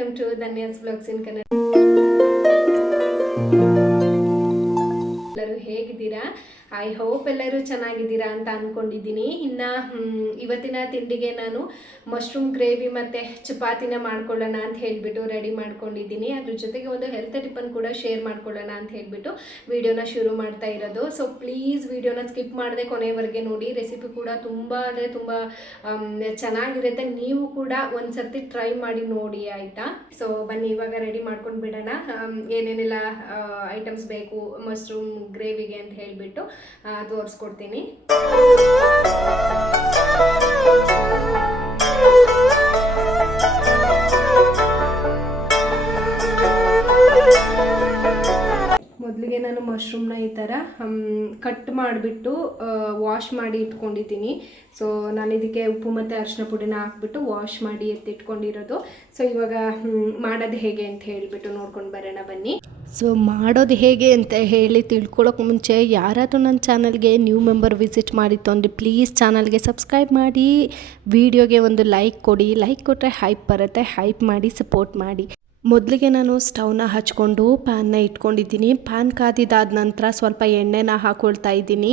Welcome to Dhanya's vlogs in Kannada. ಎಲ್ಲರೂ ಹೇಗಿದ್ದೀರಾ? I hope ಎಲ್ಲರೂ ಚೆನ್ನಾಗಿದ್ದೀರಾ ಅಂತ ಅಂದ್ಕೊಂಡಿದ್ದೀನಿ. ಇನ್ನು ಇವತ್ತಿನ ತಿಂಡಿಗೆ ನಾನು ಮಶ್ರೂಮ್ ಗ್ರೇವಿ ಮತ್ತು ಚಪಾತಿನ ಮಾಡ್ಕೊಳ್ಳೋಣ ಅಂತ ಹೇಳಿಬಿಟ್ಟು ರೆಡಿ ಮಾಡ್ಕೊಂಡಿದ್ದೀನಿ. ಅದ್ರ ಜೊತೆಗೆ ಒಂದು ಹೆಲ್ತ್ ಟಿಪ್ಪನ್ನು ಕೂಡ ಶೇರ್ ಮಾಡ್ಕೊಳ್ಳೋಣ ಅಂತ ಹೇಳಿಬಿಟ್ಟು ವಿಡಿಯೋನ ಶುರು ಮಾಡ್ತಾ ಇರೋದು. ಸೊ ಪ್ಲೀಸ್ ವಿಡಿಯೋನ ಸ್ಕಿಪ್ ಮಾಡದೆ ಕೊನೆವರೆಗೆ ನೋಡಿ. ರೆಸಿಪಿ ಕೂಡ ತುಂಬ ಅಂದರೆ ತುಂಬ ಚೆನ್ನಾಗಿರುತ್ತೆ. ನೀವು ಕೂಡ ಒಂದು ಸರ್ತಿ ಟ್ರೈ ಮಾಡಿ ನೋಡಿ, ಆಯಿತಾ? ಸೊ ಬನ್ನಿ ಇವಾಗ ರೆಡಿ ಮಾಡ್ಕೊಂಡು ಬಿಡೋಣ. ಏನೇನೆಲ್ಲ ಐಟಮ್ಸ್ ಬೇಕು ಮಶ್ರೂಮ್ ಗ್ರೇವಿಗೆ ಅಂತ ಹೇಳಿಬಿಟ್ಟು ತೋರಿಸ್ಕೊಡ್ತೀನಿ. ಮೊದಲಿಗೆ ನಾನು ಮಶ್ರೂಮ್ನ ಈ ಥರ ಕಟ್ ಮಾಡಿಬಿಟ್ಟು ವಾಶ್ ಮಾಡಿ ಇಟ್ಕೊಂಡಿದ್ದೀನಿ. ಸೊ ನಾನು ಇದಕ್ಕೆ ಉಪ್ಪು ಮತ್ತು ಅರಿಶಿನ ಪುಡಿನ ಹಾಕ್ಬಿಟ್ಟು ವಾಶ್ ಮಾಡಿ ಎತ್ತಿಟ್ಕೊಂಡಿರೋದು. ಸೊ ಇವಾಗ ಮಾಡೋದು ಹೇಗೆ ಅಂತ ಹೇಳಿಬಿಟ್ಟು ನೋಡ್ಕೊಂಡು ಬರೋಣ ಬನ್ನಿ. ಸೊ ಮಾಡೋದು ಹೇಗೆ ಅಂತ ಹೇಳಿ ತಿಳ್ಕೊಳ್ಳೋಕೆ ಮುಂಚೆ ಯಾರಾದರೂ ನನ್ನ ಚಾನಲ್ಗೆ ನ್ಯೂ ಮೆಂಬರ್ ವಿಸಿಟ್ ಮಾಡಿತ್ತು ಅಂದರೆ ಪ್ಲೀಸ್ ಚಾನಲ್ಗೆ ಸಬ್ಸ್ಕ್ರೈಬ್ ಮಾಡಿ, ವಿಡಿಯೋಗೆ ಒಂದು ಲೈಕ್ ಕೊಡಿ. ಲೈಕ್ ಕೊಟ್ಟರೆ ಹೈಪ್ ಬರುತ್ತೆ, ಹೈಪ್ ಮಾಡಿ ಸಪೋರ್ಟ್ ಮಾಡಿ. ಮೊದಲಿಗೆ ನಾನು ಸ್ಟವ್ನ ಹಚ್ಕೊಂಡು ಪ್ಯಾನ್ನ ಇಟ್ಕೊಂಡಿದ್ದೀನಿ. ಪ್ಯಾನ್ ಕಾದಿದ್ದಾದ ನಂತರ ಸ್ವಲ್ಪ ಎಣ್ಣೆನ ಹಾಕ್ಕೊಳ್ತಾ ಇದ್ದೀನಿ.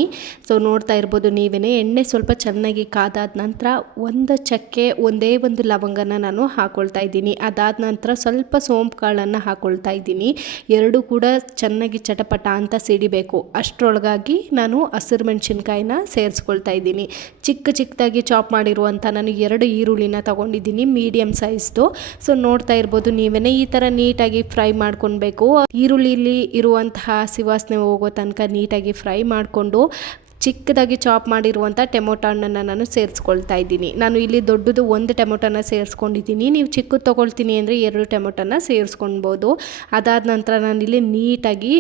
ಸೊ ನೋಡ್ತಾ ಇರ್ಬೋದು ನೀವೇ, ಎಣ್ಣೆ ಸ್ವಲ್ಪ ಚೆನ್ನಾಗಿ ಕಾದಾದ ನಂತರ ಒಂದು ಚಕ್ಕೆ ಒಂದೇ ಒಂದು ಲವಂಗನ ನಾನು ಹಾಕ್ಕೊಳ್ತಾ ಇದ್ದೀನಿ. ಅದಾದ ನಂತರ ಸ್ವಲ್ಪ ಸೋಂಪು ಕಾಳನ್ನು ಹಾಕ್ಕೊಳ್ತಾ ಇದ್ದೀನಿ. ಎರಡೂ ಕೂಡ ಚೆನ್ನಾಗಿ ಚಟಪಟ ಅಂತ ಸಿಡಿಬೇಕು. ಅಷ್ಟರೊಳಗಾಗಿ ನಾನು ಹಸಿರು ಮೆಣಸಿನ್ಕಾಯಿನ ಸೇರಿಸ್ಕೊಳ್ತಾ ಇದ್ದೀನಿ. ಚಿಕ್ಕದಾಗಿ ಚಾಪ್ ಮಾಡಿರುವಂಥ ನಾನು 2 ಈರುಳ್ಳಿನ ತೊಗೊಂಡಿದ್ದೀನಿ, ಮೀಡಿಯಮ್ ಸೈಜ್ದು. ಸೊ ನೋಡ್ತಾ ಇರ್ಬೋದು ನೀವೇ, ಈ ಥರ ನೀಟಾಗಿ ಫ್ರೈ ಮಾಡ್ಕೊಳ್ಬೇಕು. ಈರುಳ್ಳಿಲಿ ಇರುವಂತಹ ಹಸಿವಾಸನೆ ಹೋಗೋ ತನಕ ನೀಟಾಗಿ ಫ್ರೈ ಮಾಡಿಕೊಂಡು ಚಿಕ್ಕದಾಗಿ ಚಾಪ್ ಮಾಡಿರುವಂಥ ಟೊಮೊಟೊ ಹಣ್ಣನ್ನು ನಾನು ಸೇರಿಸ್ಕೊಳ್ತಾ ಇದ್ದೀನಿ. ನಾನು ಇಲ್ಲಿ ದೊಡ್ಡದು 1 ಟೊಮೊಟೊನ ಸೇರಿಸ್ಕೊಂಡಿದ್ದೀನಿ. ನೀವು ಚಿಕ್ಕದು ತೊಗೊಳ್ತೀನಿ ಅಂದರೆ 2 ಟೊಮೊಟೊನ ಸೇರಿಸ್ಕೊಳ್ಬೋದು. ಅದಾದ ನಂತರ ನಾನಿಲ್ಲಿ ನೀಟಾಗಿ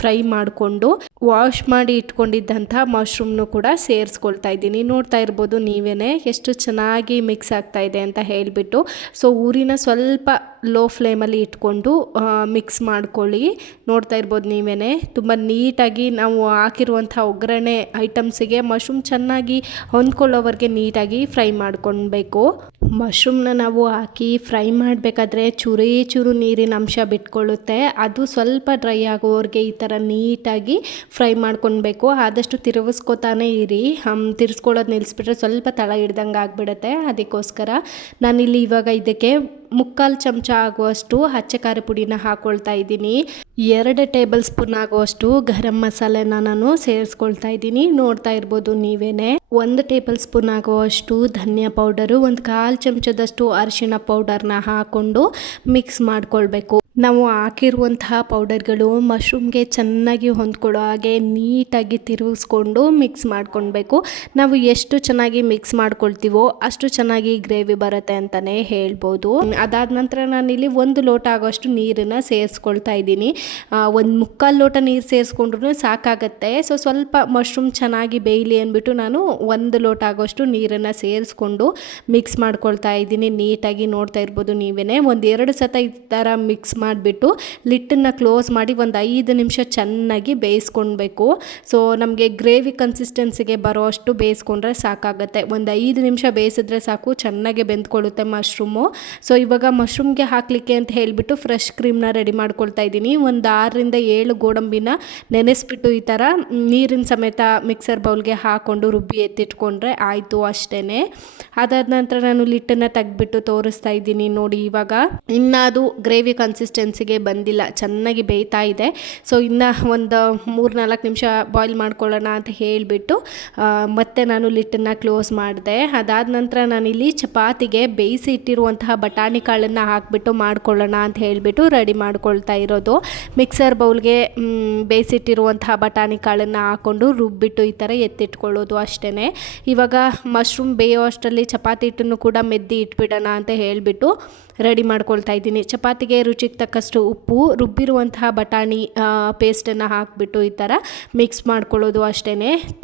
ಫ್ರೈ ಮಾಡಿಕೊಂಡು ವಾಶ್ ಮಾಡಿ ಇಟ್ಕೊಂಡಿದ್ದಂಥ ಮಶ್ರೂಮ್ನು ಕೂಡ ಸೇರಿಸ್ಕೊಳ್ತಾ ಇದ್ದೀನಿ. ನೋಡ್ತಾ ಇರ್ಬೋದು ನೀವೇ ಎಷ್ಟು ಚೆನ್ನಾಗಿ ಮಿಕ್ಸ್ ಆಗ್ತಾ ಇದೆ ಅಂತ ಹೇಳಿಬಿಟ್ಟು. ಸೊ ಊರಿನ ಸ್ವಲ್ಪ ಲೋ ಫ್ಲೇಮಲ್ಲಿ ಇಟ್ಕೊಂಡು ಮಿಕ್ಸ್ ಮಾಡ್ಕೊಳ್ಳಿ. ನೋಡ್ತಾ ಇರ್ಬೋದು ನೀವೇ, ತುಂಬ ನೀಟಾಗಿ ನಾವು ಹಾಕಿರುವಂಥ ಒಗ್ಗರಣೆ ಐಟಮ್ಸಿಗೆ ಮಶ್ರೂಮ್ ಚೆನ್ನಾಗಿ ಹೊಂದ್ಕೊಳ್ಳೋವರೆಗೆ ನೀಟಾಗಿ ಫ್ರೈ ಮಾಡ್ಕೊಳ್ಬೇಕು. ಮಶ್ರೂಮ್ನ ನಾವು ಹಾಕಿ ಫ್ರೈ ಮಾಡಬೇಕಾದ್ರೆ ಚೂರು ನೀರಿನ ಅಂಶ ಬಿಟ್ಕೊಳ್ಳುತ್ತೆ. ಅದು ಸ್ವಲ್ಪ ಡ್ರೈ ಆಗೋವರೆಗೆ ಈ ಥರ ನೀಟಾಗಿ ಫ್ರೈ ಮಾಡ್ಕೊಳ್ಬೇಕು. ಆದಷ್ಟು ತಿರುಗಿಸ್ಕೊತಾನೆ ಇರಿ. ತಿರ್ಸ್ಕೊಳ್ಳೋದು ನಿಲ್ಲಿಸ್ಬಿಟ್ರೆ ಸ್ವಲ್ಪ ತಳ ಹಿಡ್ದಂಗೆ ಆಗಿಬಿಡುತ್ತೆ. ಅದಕ್ಕೋಸ್ಕರ ನಾನಿಲ್ಲಿ ಇವಾಗ ಇದಕ್ಕೆ 3/4 ಚಮಚ ಆಗುವಷ್ಟು ಹಚ್ಚ ಖಾರ ಪುಡಿನ ಹಾಕ್ಕೊಳ್ತಾ ಇದ್ದೀನಿ. 2 ಟೇಬಲ್ ಸ್ಪೂನ್ ಆಗುವಷ್ಟು ಗರಂ ಮಸಾಲೆನ ನಾನು ಸೇರಿಸ್ಕೊಳ್ತಾ ಇದ್ದೀನಿ. ನೋಡ್ತಾ ಇರ್ಬೋದು ನೀವೇ. 1 ಟೇಬಲ್ ಸ್ಪೂನ್ ಆಗುವಷ್ಟು ಧನಿಯಾ ಪೌಡರು, 1/4 ಚಮಚದಷ್ಟು ಅರಿಶಿಣ ಪೌಡರ್ನ ಹಾಕ್ಕೊಂಡು ಮಿಕ್ಸ್ ಮಾಡ್ಕೊಳ್ಬೇಕು. ನಾವು ಹಾಕಿರುವಂತಹ ಪೌಡರ್ಗಳು ಮಶ್ರೂಮ್ಗೆ ಚೆನ್ನಾಗಿ ಹೊಂದ್ಕೊಳ್ಳೋ ಹಾಗೆ ನೀಟಾಗಿ ತಿರುಗಿಸ್ಕೊಂಡು ಮಿಕ್ಸ್ ಮಾಡ್ಕೊಳ್ಬೇಕು. ನಾವು ಎಷ್ಟು ಚೆನ್ನಾಗಿ ಮಿಕ್ಸ್ ಮಾಡ್ಕೊಳ್ತೀವೋ ಅಷ್ಟು ಚೆನ್ನಾಗಿ ಗ್ರೇವಿ ಬರುತ್ತೆ ಅಂತಲೇ ಹೇಳ್ಬೋದು. ಅದಾದ ನಂತರ ನಾನಿಲ್ಲಿ 1 ಲೋಟ ಆಗೋಷ್ಟು ನೀರನ್ನು ಸೇರಿಸ್ಕೊಳ್ತಾ ಇದ್ದೀನಿ. 1/4 ಲೋಟ ನೀರು ಸೇರಿಸ್ಕೊಂಡ್ರೂ ಸಾಕಾಗತ್ತೆ. ಸೊ ಸ್ವಲ್ಪ ಮಶ್ರೂಮ್ ಚೆನ್ನಾಗಿ ಬೇಯಲಿ ಅಂದ್ಬಿಟ್ಟು ನಾನು 1 ಲೋಟ ಆಗೋಷ್ಟು ನೀರನ್ನು ಸೇರಿಸ್ಕೊಂಡು ಮಿಕ್ಸ್ ಮಾಡ್ಕೊಳ್ತಾ ಇದ್ದೀನಿ ನೀಟಾಗಿ. ನೋಡ್ತಾ ಇರ್ಬೋದು ನೀವೇ, 1-2 ಸತ ಈ ಥರ ಮಿಕ್ಸ್ ಮಾಡಿಬಿಟ್ಟು ಲಿಟ್ಟನ್ನು ಕ್ಲೋಸ್ ಮಾಡಿ ಒಂದು 5 ನಿಮಿಷ ಚೆನ್ನಾಗಿ ಬೇಯಿಸ್ಕೊಳ್ಬೇಕು. ಸೊ ನಮಗೆ ಗ್ರೇವಿ ಕನ್ಸಿಸ್ಟೆನ್ಸಿಗೆ ಬರೋ ಅಷ್ಟು ಬೇಯಿಸ್ಕೊಂಡ್ರೆ ಸಾಕಾಗುತ್ತೆ. ಒಂದು 5 ನಿಮಿಷ ಬೇಯಿಸಿದ್ರೆ ಸಾಕು, ಚೆನ್ನಾಗಿ ಬೆಂದ್ಕೊಳ್ಳುತ್ತೆ ಮಶ್ರೂಮು. ಸೊ ಇವಾಗ ಮಶ್ರೂಮ್ಗೆ ಹಾಕಲಿಕ್ಕೆ ಅಂತ ಹೇಳಿಬಿಟ್ಟು ಫ್ರೆಶ್ ಕ್ರೀಮ್ನ ರೆಡಿ ಮಾಡ್ಕೊಳ್ತಾ ಇದ್ದೀನಿ. ಒಂದು 6-7 ಗೋಡಂಬಿನ ನೆನೆಸ್ಬಿಟ್ಟು ಈ ಥರ ನೀರಿನ ಸಮೇತ ಮಿಕ್ಸರ್ ಬೌಲ್ಗೆ ಹಾಕ್ಕೊಂಡು ರುಬ್ಬಿ ಎತ್ತಿಟ್ಕೊಂಡ್ರೆ ಆಯಿತು, ಅಷ್ಟೇ. ಅದಾದ ನಂತರ ನಾನು ಲಿಟ್ಟನ್ನು ತೆಗೆದ್ಬಿಟ್ಟು ತೋರಿಸ್ತಾ ಇದ್ದೀನಿ ನೋಡಿ. ಇವಾಗ ಇನ್ನು ಅದು ಗ್ರೇವಿ ಕನ್ಸಿಸ್ಟೆನ್ಸಿಗೆ ಬಂದಿಲ್ಲ, ಚೆನ್ನಾಗಿ ಬೇಯ್ತಾ ಇದೆ. ಸೊ ಇನ್ನು ಒಂದು 3-4 ನಿಮಿಷ ಬಾಯ್ಲ್ ಮಾಡ್ಕೊಳ್ಳೋಣ ಅಂತ ಹೇಳಿಬಿಟ್ಟು ಮತ್ತೆ ನಾನು ಲಿಟ್ಟನ್ನು ಕ್ಲೋಸ್ ಮಾಡಿದೆ. ಅದಾದ ನಂತರ ನಾನಿಲ್ಲಿ ಚಪಾತಿಗೆ ಬೇಯಿಸಿ ಇಟ್ಟಿರುವಂತಹ ಬಟಾಣಿ ಕಾಳನ್ನು ಹಾಕಿಬಿಟ್ಟು ಮಾಡ್ಕೊಳ್ಳೋಣ ಅಂತ ಹೇಳಿಬಿಟ್ಟು ರೆಡಿ ಮಾಡ್ಕೊಳ್ತಾ ಇರೋದು. ಮಿಕ್ಸರ್ ಬೌಲ್ಗೆ ಬೇಯಿಸಿಟ್ಟಿರುವಂತಹ ಬಟಾಣಿ ಕಾಳನ್ನು ಹಾಕ್ಕೊಂಡು ರುಬ್ಬಿಟ್ಟು ಈ ಥರ ಎತ್ತಿಟ್ಕೊಳ್ಳೋದು, ಅಷ್ಟೇ. ಇವಾಗ ಮಶ್ರೂಮ್ ಬೇಯೋ ಅಷ್ಟರಲ್ಲಿ ಚಪಾತಿ ಹಿಟ್ಟನ್ನು ಕೂಡ ಮೆದ್ದಿ ಇಟ್ಬಿಡೋಣ ಅಂತ ಹೇಳಿಬಿಟ್ಟು ರೆಡಿ ಮಾಡ್ಕೊಳ್ತಾ ಇದ್ದೀನಿ. ಚಪಾತಿಗೆ ರುಚಿಗೆ ತಕ್ಕಷ್ಟು ಉಪ್ಪು, ರುಬ್ಬಿರುವಂತಹ ಬಟಾಣಿ ಪೇಸ್ಟನ್ನು ಹಾಕಿಬಿಟ್ಟು ಈ ಥರ ಮಿಕ್ಸ್ ಮಾಡ್ಕೊಳ್ಳೋದು, ಅಷ್ಟೇ.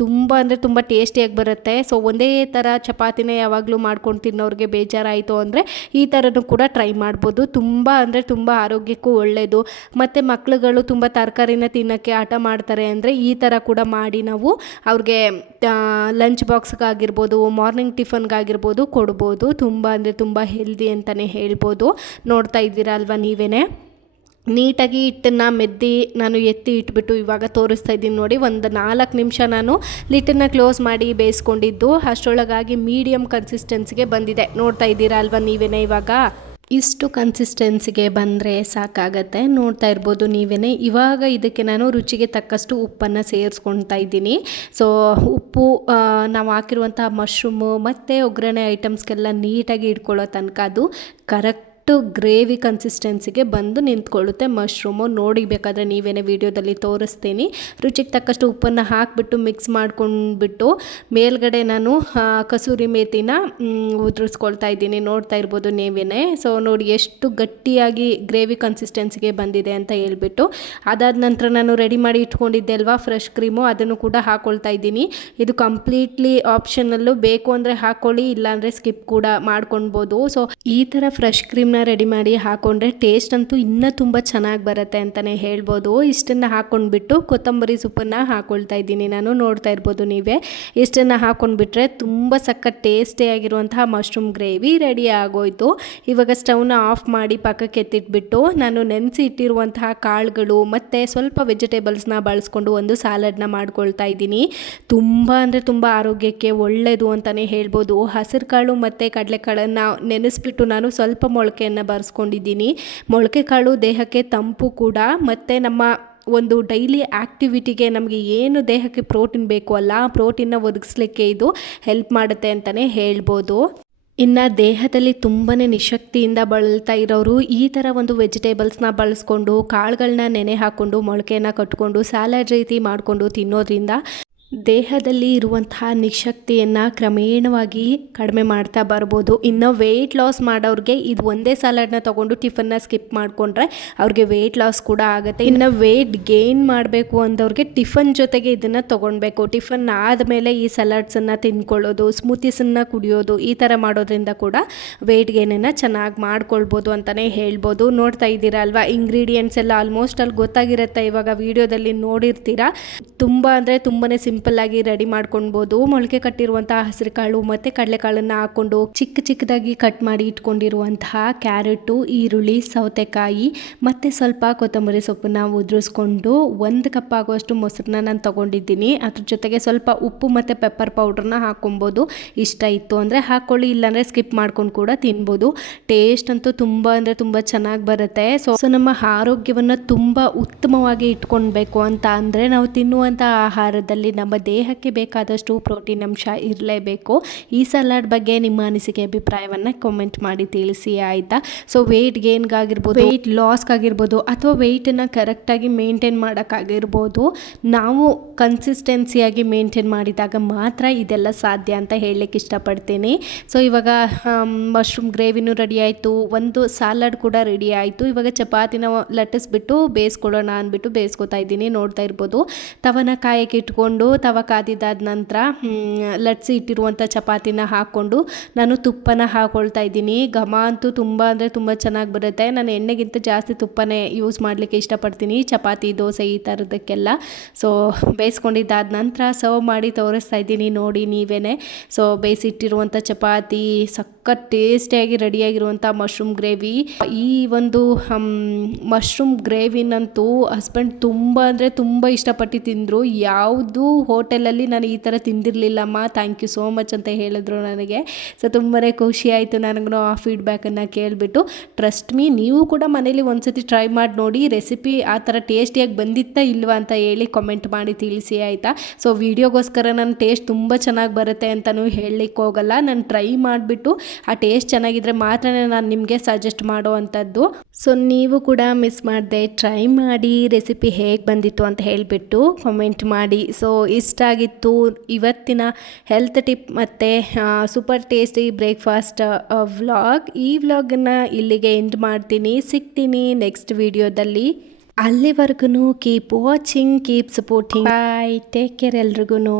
ತುಂಬ ಅಂದರೆ ತುಂಬ ಟೇಸ್ಟಿಯಾಗಿ ಬರುತ್ತೆ. ಸೊ ಒಂದೇ ಥರ ಚಪಾತಿನೇ ಯಾವಾಗಲೂ ಮಾಡ್ಕೊಂಡು ತಿನ್ನೋರಿಗೆ ಬೇಜಾರಾಯಿತು ಅಂದರೆ ಈ ಥರನೂ ಕೂಡ ಟ್ರೈ ಮಾಡ್ಬೋದು. ತುಂಬ ಅಂದರೆ ತುಂಬ ಆರೋಗ್ಯಕ್ಕೂ ಒಳ್ಳೆಯದು. ಮತ್ತು ಮಕ್ಳುಗಳು ತುಂಬ ತರಕಾರಿನ ತಿನ್ನೋಕ್ಕೆ ಹಠ ಮಾಡ್ತಾರೆ ಅಂದರೆ ಈ ಥರ ಕೂಡ ಮಾಡಿ ನಾವು ಅವ್ರಿಗೆ ಲಂಚ್ ಬಾಕ್ಸ್ಗಾಗಿರ್ಬೋದು, ಮಾರ್ನಿಂಗ್ ಟಿಫನ್ಗಾಗಿರ್ಬೋದು ಕೊಡ್ಬೋದು. ತುಂಬ ಅಂದರೆ ತುಂಬ ಹೆಲ್ದಿ ಅಂತಲೇ ಹೇಳ್ಬೋದು. ಹೇಳ್ಬೋದು. ನೋಡ್ತಾ ಇದ್ದೀರಾ ಅಲ್ವಾ ನೀವೇ. ನೀಟಾಗಿ ಹಿಟ್ಟನ್ನು ಮೆದ್ದಿ ನಾನು ಎತ್ತಿ ಇಟ್ಬಿಟ್ಟು ಇವಾಗ ತೋರಿಸ್ತಾ ಇದ್ದೀನಿ ನೋಡಿ. ಒಂದು 4 ನಿಮಿಷ ನಾನು ಲಿಟ್ಟನ್ನು ಕ್ಲೋಸ್ ಮಾಡಿ ಬೇಯಿಸ್ಕೊಂಡಿದ್ದು ಅಷ್ಟರೊಳಗಾಗಿ ಮೀಡಿಯಮ್ ಕನ್ಸಿಸ್ಟೆನ್ಸಿಗೆ ಬಂದಿದೆ. ನೋಡ್ತಾ ಇದ್ದೀರಾ ಅಲ್ವಾ ನೀವೇ. ಇವಾಗ ಇಷ್ಟು ಕನ್ಸಿಸ್ಟೆನ್ಸಿಗೆ ಬಂದರೆ ಸಾಕಾಗತ್ತೆ. ನೋಡ್ತಾ ಇರ್ಬೋದು ನೀವೇ. ಇವಾಗ ಇದಕ್ಕೆ ನಾನು ರುಚಿಗೆ ತಕ್ಕಷ್ಟು ಉಪ್ಪನ್ನು ಸೇರಿಸ್ಕೊಳ್ತಾ ಇದ್ದೀನಿ. ಸೊ ಉಪ್ಪು ನಾವು ಹಾಕಿರುವಂಥ ಮಶ್ರೂಮು ಮತ್ತು ಒಗ್ಗರಣೆ ಐಟಮ್ಸ್ಗೆಲ್ಲ ನೀಟಾಗಿ ಇಟ್ಕೊಳ್ಳೋ ತನಕ ಅದು ಕರೆಕ್ಟ್ ಗ್ರೇವಿ ಕನ್ಸಿಸ್ಟೆನ್ಸಿಗೆ ಬಂದು ನಿಂತ್ಕೊಳ್ಳುತ್ತೆ ಮಶ್ರೂಮು. ನೋಡಿ ಬೇಕಾದರೆ ನೀವೇನೇ ವಿಡಿಯೋದಲ್ಲಿ ತೋರಿಸ್ತೀನಿ. ರುಚಿಗೆ ತಕ್ಕಷ್ಟು ಉಪ್ಪನ್ನು ಹಾಕಿಬಿಟ್ಟು ಮಿಕ್ಸ್ ಮಾಡ್ಕೊಂಡ್ಬಿಟ್ಟು ಮೇಲ್ಗಡೆ ನಾನು ಕಸೂರಿ ಮೇಥಿನ ಉದುರಿಸ್ಕೊಳ್ತಾ ಇದ್ದೀನಿ. ನೋಡ್ತಾ ಇರ್ಬೋದು ನೀವೇನೆ. ಸೊ ನೋಡಿ ಎಷ್ಟು ಗಟ್ಟಿಯಾಗಿ ಗ್ರೇವಿ ಕನ್ಸಿಸ್ಟೆನ್ಸಿಗೆ ಬಂದಿದೆ ಅಂತ ಹೇಳ್ಬಿಟ್ಟು. ಅದಾದ ನಂತರ ನಾನು ರೆಡಿ ಮಾಡಿ ಇಟ್ಕೊಂಡಿದ್ದೆ ಅಲ್ವಾ ಫ್ರೆಶ್ ಕ್ರೀಮು, ಅದನ್ನು ಕೂಡ ಹಾಕ್ಕೊಳ್ತಾ ಇದ್ದೀನಿ. ಇದು ಕಂಪ್ಲೀಟ್ಲಿ ಆಪ್ಷನಲ್ಲು, ಬೇಕು ಅಂದರೆ ಹಾಕ್ಕೊಳ್ಳಿ, ಇಲ್ಲಾಂದರೆ ಸ್ಕಿಪ್ ಕೂಡ ಮಾಡ್ಕೊಳ್ಬೋದು. ಸೊ ಈ ಥರ ಫ್ರೆಶ್ ಕ್ರೀಮ್ನ ರೆಡಿ ಮಾಡಿ ಹಾಕೊಂಡ್ರೆ ಟೇಸ್ಟ್ ಅಂತೂ ಇನ್ನೂ ತುಂಬ ಚೆನ್ನಾಗಿ ಬರುತ್ತೆ ಅಂತಲೇ ಹೇಳ್ಬೋದು. ಇಷ್ಟನ್ನು ಹಾಕ್ಕೊಂಡ್ಬಿಟ್ಟು ಕೊತ್ತಂಬರಿ ಸೊಪ್ಪನ್ನು ಹಾಕ್ಕೊಳ್ತಾ ಇದ್ದೀನಿ ನಾನು. ನೋಡ್ತಾ ಇರ್ಬೋದು ನೀವೇ. ಇಷ್ಟನ್ನು ಹಾಕ್ಕೊಂಡ್ಬಿಟ್ರೆ ತುಂಬ ಸಖತ್ ಟೇಸ್ಟಿಯಾಗಿರುವಂತಹ ಮಶ್ರೂಮ್ ಗ್ರೇವಿ ರೆಡಿ ಆಗೋಯ್ತು. ಇವಾಗ ಸ್ಟವ್ನ ಆಫ್ ಮಾಡಿ ಪಕ್ಕಕ್ಕೆ ಎತ್ತಿಟ್ಬಿಟ್ಟು ನಾನು ನೆನೆಸಿ ಇಟ್ಟಿರುವಂತಹ ಕಾಳುಗಳು ಮತ್ತು ಸ್ವಲ್ಪ ವೆಜಿಟೇಬಲ್ಸ್ನ ಬಳಸ್ಕೊಂಡು ಒಂದು ಸಾಲಡ್ನ ಮಾಡ್ಕೊಳ್ತಾ ಇದ್ದೀನಿ. ತುಂಬ ಅಂದರೆ ತುಂಬ ಆರೋಗ್ಯಕ್ಕೆ ಒಳ್ಳೆಯದು ಅಂತಲೇ ಹೇಳ್ಬೋದು. ಹಸಿರು ಕಾಳು ಮತ್ತು ಕಡಲೆಕಾಳನ್ನು ನೆನೆಸ್ಬಿಟ್ಟು ನಾನು ಸ್ವಲ್ಪ ಮೊಳಕೆಯನ್ನು ಬರೆಸ್ಕೊಂಡಿದ್ದೀನಿ. ಮೊಳಕೆ ಕಾಳು ದೇಹಕ್ಕೆ ತಂಪು ಕೂಡ, ಮತ್ತು ನಮ್ಮ ಒಂದು ಡೈಲಿ ಆ್ಯಕ್ಟಿವಿಟಿಗೆ ನಮಗೆ ಏನು ದೇಹಕ್ಕೆ ಪ್ರೋಟೀನ್ ಬೇಕು ಅಲ್ಲ, ಆ ಪ್ರೋಟೀನ್ನ ಒದಗಿಸ್ಲಿಕ್ಕೆ ಇದು ಹೆಲ್ಪ್ ಮಾಡುತ್ತೆ ಅಂತಲೇ ಹೇಳ್ಬೋದು. ಇನ್ನು ದೇಹದಲ್ಲಿ ತುಂಬಾ ನಿಶಕ್ತಿಯಿಂದ ಬಳಲ್ತಾ ಇರೋರು ಈ ಥರ ಒಂದು ವೆಜಿಟೇಬಲ್ಸ್ನ ಬಳಸ್ಕೊಂಡು ಕಾಳುಗಳನ್ನ ನೆನೆ ಹಾಕ್ಕೊಂಡು ಮೊಳಕೆಯನ್ನು ಕಟ್ಕೊಂಡು ಸ್ಯಾಲಡ್ ರೀತಿ ಮಾಡಿಕೊಂಡು ತಿನ್ನೋದ್ರಿಂದ ದೇಹದಲ್ಲಿ ಇರುವಂತಹ ನಿಶಕ್ತಿಯನ್ನು ಕ್ರಮೇಣವಾಗಿ ಕಡಿಮೆ ಮಾಡ್ತಾ ಬರ್ಬೋದು. ಇನ್ನು ವೆಯ್ಟ್ ಲಾಸ್ ಮಾಡೋರಿಗೆ ಇದು ಒಂದೇ ಸಲಾಡ್ನ ತೊಗೊಂಡು ಟಿಫನ್ನ ಸ್ಕಿಪ್ ಮಾಡಿಕೊಂಡ್ರೆ ಅವ್ರಿಗೆ ವೆಯ್ಟ್ ಲಾಸ್ ಕೂಡ ಆಗುತ್ತೆ. ಇನ್ನು ವೆಯ್ಟ್ ಗೇನ್ ಮಾಡಬೇಕು ಅಂದವ್ರಿಗೆ ಟಿಫನ್ ಜೊತೆಗೆ ಇದನ್ನು ತೊಗೊಳ್ಬೇಕು. ಟಿಫನ್ ಆದಮೇಲೆ ಈ ಸಲಾಡ್ಸನ್ನು ತಿನ್ಕೊಳ್ಳೋದು, ಸ್ಮೂತೀಸನ್ನು ಕುಡಿಯೋದು, ಈ ಥರ ಮಾಡೋದ್ರಿಂದ ಕೂಡ ವೆಯ್ಟ್ ಗೇನನ್ನು ಚೆನ್ನಾಗಿ ಮಾಡ್ಕೊಳ್ಬೋದು ಅಂತಲೇ ಹೇಳ್ಬೋದು. ನೋಡ್ತಾ ಇದ್ದೀರಾ ಅಲ್ವಾ, ಇಂಗ್ರೀಡಿಯೆಂಟ್ಸ್ ಎಲ್ಲ ಆಲ್ಮೋಸ್ಟ್ ಅಲ್ಲಿ ಗೊತ್ತಾಗಿರುತ್ತೆ, ಇವಾಗ ವಿಡಿಯೋದಲ್ಲಿ ನೋಡಿರ್ತೀರಾ. ತುಂಬ ಅಂದರೆ ತುಂಬಾ ಸಿಂಪಲ್ಲಾಗಿ ರೆಡಿ ಮಾಡ್ಕೊಳ್ಬೋದು. ಮೊಳಕೆ ಕಟ್ಟಿರುವಂತಹ ಹಸಿರು ಕಾಳು ಮತ್ತು ಕಡಲೆಕಾಳನ್ನು ಹಾಕ್ಕೊಂಡು ಚಿಕ್ಕದಾಗಿ ಕಟ್ ಮಾಡಿ ಇಟ್ಕೊಂಡಿರುವಂತಹ ಕ್ಯಾರೆಟು, ಈರುಳ್ಳಿ, ಸೌತೆಕಾಯಿ ಮತ್ತು ಸ್ವಲ್ಪ ಕೊತ್ತಂಬರಿ ಸೊಪ್ಪನ್ನು ಉದುರಿಸ್ಕೊಂಡು 1 ಕಪ್ ಆಗುವಷ್ಟು ಮೊಸರನ್ನ ನಾನು ತೊಗೊಂಡಿದ್ದೀನಿ. ಅದ್ರ ಜೊತೆಗೆ ಸ್ವಲ್ಪ ಉಪ್ಪು ಮತ್ತು ಪೆಪ್ಪರ್ ಪೌಡ್ರನ್ನ ಹಾಕ್ಕೊಬೋದು. ಇಷ್ಟ ಇತ್ತು ಅಂದರೆ ಹಾಕ್ಕೊಳ್ಳಿ, ಇಲ್ಲಾಂದರೆ ಸ್ಕಿಪ್ ಮಾಡ್ಕೊಂಡು ಕೂಡ ತಿನ್ಬೋದು. ಟೇಸ್ಟ್ ಅಂತೂ ತುಂಬ ಅಂದರೆ ತುಂಬ ಚೆನ್ನಾಗಿ ಬರುತ್ತೆ. ಸೊ ನಮ್ಮ ಆರೋಗ್ಯವನ್ನು ತುಂಬ ಉತ್ತಮವಾಗಿ ಇಟ್ಕೊಳ್ಬೇಕು ಅಂತ ಅಂದರೆ ನಾವು ತಿನ್ನುವಂಥ ಆಹಾರದಲ್ಲಿ ನಮ್ಮ ದೇಹಕ್ಕೆ ಬೇಕಾದಷ್ಟು ಪ್ರೋಟೀನ್ ಅಂಶ ಇರಲೇಬೇಕು. ಈ ಸಲಾಡ್ ಬಗ್ಗೆ ನಿಮ್ಮ ಅನಿಸಿಕೆ ಅಭಿಪ್ರಾಯವನ್ನು ಕಾಮೆಂಟ್ ಮಾಡಿ ತಿಳಿಸಿ ಆಯಿತಾ. ಸೊ ವೆಯ್ಟ್ ಗೇನ್ಗಾಗಿರ್ಬೋದು, ವೆಯ್ಟ್ ಲಾಸ್ಗಾಗಿರ್ಬೋದು, ಅಥವಾ ವೆಯ್ಟನ್ನು ಕರೆಕ್ಟಾಗಿ ಮೇಂಟೈನ್ ಮಾಡೋಕ್ಕಾಗಿರ್ಬೋದು, ನಾವು ಕನ್ಸಿಸ್ಟೆನ್ಸಿಯಾಗಿ ಮೇಂಟೈನ್ ಮಾಡಿದಾಗ ಮಾತ್ರ ಇದೆಲ್ಲ ಸಾಧ್ಯ ಅಂತ ಹೇಳಲಿಕ್ಕೆ ಇಷ್ಟಪಡ್ತೀನಿ. ಸೊ ಇವಾಗ ಮಶ್ರೂಮ್ ಗ್ರೇವಿನೂ ರೆಡಿ ಆಯಿತು, ಒಂದು ಸಾಲಡ್ ಕೂಡ ರೆಡಿ ಆಯಿತು. ಇವಾಗ ಚಪಾತಿನ ಲಟ್ಟಿಸ್ಬಿಟ್ಟು ಬೇಯಿಸ್ಕೊಳ್ಳೋಣ ಅಂದ್ಬಿಟ್ಟು ಬೇಯಿಸ್ಕೊತಾ ಇದ್ದೀನಿ. ನೋಡ್ತಾ ಇರ್ಬೋದು, ತವನ ಕಾಯಕ್ಕೆ ಇಟ್ಕೊಂಡು ತವ ಕಾದಿದ್ದಾದ ನಂತರ ಲಟ್ಸಿ ಇಟ್ಟಿರುವಂಥ ಚಪಾತಿನ ಹಾಕ್ಕೊಂಡು ನಾನು ತುಪ್ಪನ ಹಾಕ್ಕೊಳ್ತಾ ಇದ್ದೀನಿ. ಘಮ ಅಂತೂ ತುಂಬ ಅಂದರೆ ತುಂಬ ಚೆನ್ನಾಗಿ ಬರುತ್ತೆ. ನಾನು ಎಣ್ಣೆಗಿಂತ ಜಾಸ್ತಿ ತುಪ್ಪನೇ ಯೂಸ್ ಮಾಡಲಿಕ್ಕೆ ಇಷ್ಟಪಡ್ತೀನಿ ಚಪಾತಿ, ದೋಸೆ ಈ ಥರದಕ್ಕೆಲ್ಲ. ಸೊ ಬೇಯಿಸ್ಕೊಂಡಿದ್ದಾದ ನಂತರ ಸರ್ವ್ ಮಾಡಿ ತೋರಿಸ್ತಾ ಇದ್ದೀನಿ ನೋಡಿ ನೀವೇ. ಸೊ ಬೇಯಿಸಿಟ್ಟಿರುವಂಥ ಚಪಾತಿ, ಸಖತ್ ಟೇಸ್ಟಿಯಾಗಿ ರೆಡಿಯಾಗಿರುವಂಥ ಮಶ್ರೂಮ್ ಗ್ರೇವಿ. ಈ ಒಂದು ಮಶ್ರೂಮ್ ಗ್ರೇವಿನಂತೂ ಹಸ್ಬೆಂಡ್ ತುಂಬ ಅಂದರೆ ತುಂಬ ಇಷ್ಟಪಟ್ಟು ತಿಂದರು. ಯಾವುದು ಹೋಟೆಲಲ್ಲಿ ನಾನು ಈ ಥರ ತಿಂದಿರಲಿಲ್ಲಮ್ಮ, ಥ್ಯಾಂಕ್ ಯು ಸೋ ಮಚ್ ಅಂತ ಹೇಳಿದ್ರು ನನಗೆ. ಸೊ ತುಂಬಾ ಖುಷಿ ಆಯಿತು ನನಗೂ ಆ ಫೀಡ್ಬ್ಯಾಕನ್ನು ಕೇಳಿಬಿಟ್ಟು. ಟ್ರಸ್ಟ್ ಮೀ, ನೀವು ಕೂಡ ಮನೇಲಿ ಒಂದ್ಸತಿ ಟ್ರೈ ಮಾಡಿ ನೋಡಿ. ರೆಸಿಪಿ ಆ ಥರ ಟೇಸ್ಟಿಯಾಗಿ ಬಂದಿತ್ತಾ ಇಲ್ವಾ ಅಂತ ಹೇಳಿ ಕಾಮೆಂಟ್ ಮಾಡಿ ತಿಳಿಸಿ ಆಯಿತಾ. ಸೊ ವಿಡಿಯೋಗೋಸ್ಕರ ನನ್ನ ಟೇಸ್ಟ್ ತುಂಬ ಚೆನ್ನಾಗಿ ಬರುತ್ತೆ ಅಂತಲೂ ಹೇಳಲಿಕ್ಕೆ ಹೋಗಲ್ಲ. ನಾನು ಟ್ರೈ ಮಾಡಿಬಿಟ್ಟು ಆ ಟೇಸ್ಟ್ ಚೆನ್ನಾಗಿದ್ರೆ ಮಾತ್ರ ನಾನು ನಿಮಗೆ ಸಜೆಸ್ಟ್ ಮಾಡೋ ಅಂಥದ್ದು. ಸೊ ನೀವು ಕೂಡ ಮಿಸ್ ಮಾಡದೆ ಟ್ರೈ ಮಾಡಿ ರೆಸಿಪಿ ಹೇಗೆ ಬಂದಿತ್ತು ಅಂತ ಹೇಳಿಬಿಟ್ಟು ಕಾಮೆಂಟ್ ಮಾಡಿ. ಸೊ ಇಷ್ಟ ಆಗಿತ್ತು ಇವತ್ತಿನ ಹೆಲ್ತ್ ಟಿಪ್ ಮತ್ತು ಸೂಪರ್ ಟೇಸ್ಟಿ ಬ್ರೇಕ್ಫಾಸ್ಟ್ ವ್ಲಾಗ್. ಈ ವ್ಲಾಗನ್ನು ಇಲ್ಲಿಗೆ ಎಂಡ್ ಮಾಡ್ತೀನಿ. ಸಿಗ್ತೀನಿ ನೆಕ್ಸ್ಟ್ ವಿಡಿಯೋದಲ್ಲಿ. ಅಲ್ಲಿವರೆಗೂ ಕೀಪ್ ವಾಚಿಂಗ್, ಕೀಪ್ ಸಪೋರ್ಟಿಂಗ್. ಬಾಯ್, ಟೇಕ್ ಕೇರ್ ಎಲ್ರಿಗೂ.